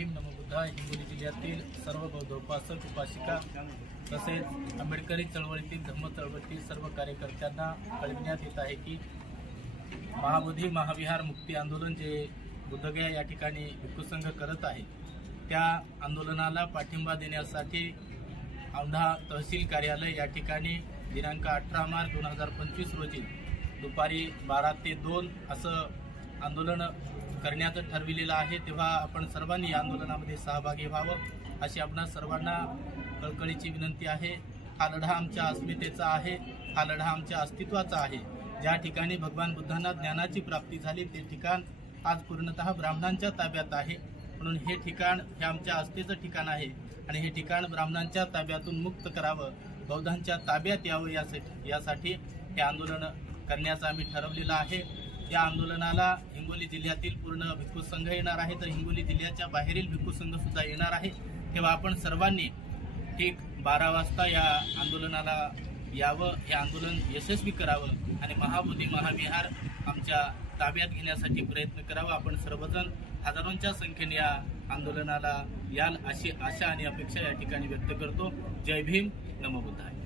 भीम नमो बुद्धाय हिंगोली जिल्ह्यातील सर्व बौद्ध उपासक उपासिका तसेच आंबेडकरी चळवळीतील धम्म चळवळीतील सर्व कार्यकर्त्यांना कळविण्यात येत आहे की महाबोधी महाविहार मुक्ती आंदोलन जे बुद्धगया या ठिकाणी भिक्खू संघ करत आहे त्या आंदोलनाला पाठिंबा देण्यासाठी औंढा तहसील कार्यालय या ठिकाणी दिनांक 18 मार्च 2025 रोजी दुपारी 12 ते 2 असं आंदोलन करण्याचं ठरविलेलं आहे। तेव्हा आपण सर्वांनी या आंदोलनामध्ये सहभागी व्हावं अशी आपणा सर्वांना कळकळीची विनंती आहे। हा लढा आमच्या अस्मितेचा आहे, हा लढा आमच्या अस्तित्वाचा आहे। ज्या ठिकाणी भगवान बुद्धांना ज्ञानाची प्राप्ती झाली ते ठिकाण आज पूर्णतः ब्राह्मणांच्या ताब्यात आहे, म्हणून हे ठिकाण हे आमच्या आस्थेचं ठिकाण आहे आणि हे ठिकाण ब्राह्मणांच्या ताब्यातून मुक्त करावं, बौद्धांच्या ताब्यात यावं यासाठी हे आंदोलन करण्याचं आम्ही ठरवलेलं आहे। या आंदोलनाला हिंगोली जिल्ह्यातील पूर्ण भिक्खू संघ येणार आहे, तर हिंगोली जिल्ह्याच्या बाहेरील भिक्खू संघ सुद्धा येणार आहे। तेव्हा आपण सर्वांनी ठीक 12 वाजता या आंदोलनाला यावं, हे आंदोलन यशस्वी करावं आणि महाबोधी महाविहार आमच्या ताब्यात घेण्यासाठी प्रयत्न करावा। आपण सर्वजण हजारोंच्या संख्येने या आंदोलनाला याल अशी आशा आणि अपेक्षा या ठिकाणी व्यक्त करतो। जय भीम, नमो बुद्धाय।